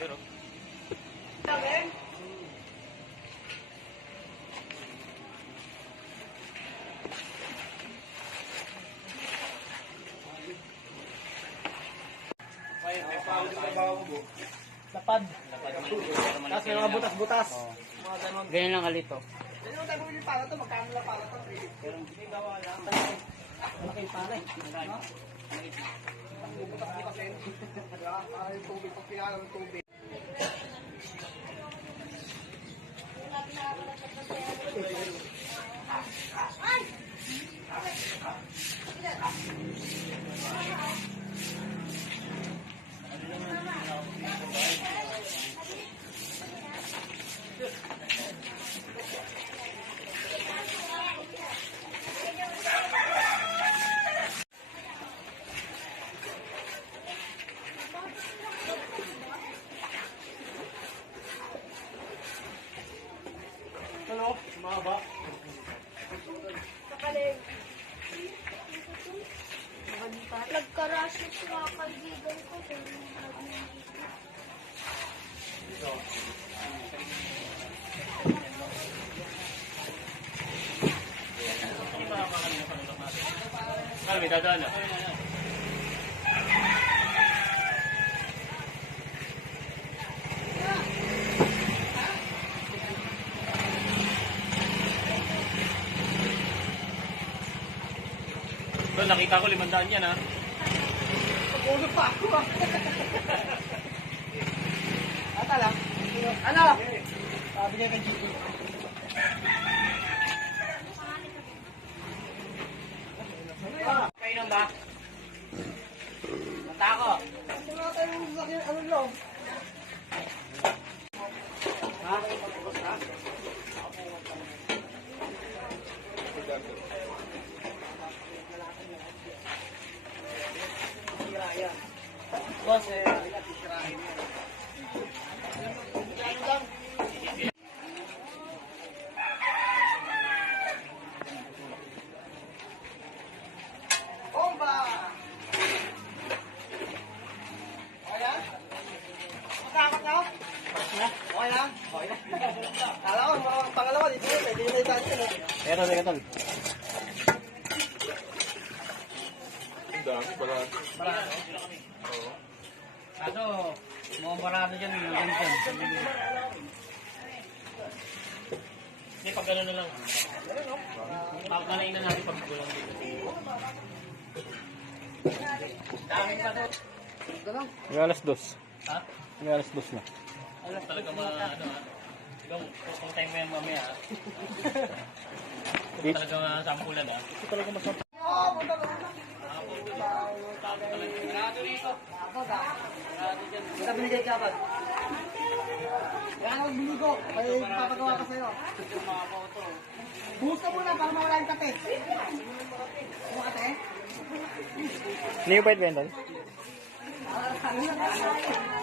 Pero... Oh. Lapad. Lapad. Tapos may mga butas-butas. Ganyan lang kalito. Ganyan tayo bumili para to, magkano lang para to. Pero hindi gawa lang. Malaki para eh. Malaki. Malaki. Malaki. Malaki. Malaki. Malaki. Malaki. Malaki. Malaki. Malaki. Malaki. Mahaba. Nagkarasyo sa mga kaibigan ko. Ano, may dadaan na? So, nakita ko limandaan yan ha. Ulo pa ako ah. Ata lang. Ano? Sabi niya kay Chico. Kainom ba? Matako. Ito nga tayo yung sasakyan, ano lang? Boss, eh. Bomba! Okay lang? Matakot na ako? Okay lang? Okay lang. Kala ko, mga pangalawa, dito pwede na itaas yun eh. Pero, teka tol. Kaso, mga marado dyan, yung ganyan. Sabi mo. Hindi, pag gano'n na lang. Pagkanain na natin pag gulang dito. Dami pa to. Ganun. May alas dos. Ha? May alas dos na. Alam talaga mga ano ha. Ikaw, kung time mo yan mamaya ha. Ito talaga mga sampulan ha. Oo, punta ka na. Kita binigay ka ba? Kaya ako biligo. Kaya papagawa pa sa'yo. Ka muna para mawala yung kape. Ano? Ah, ano yan?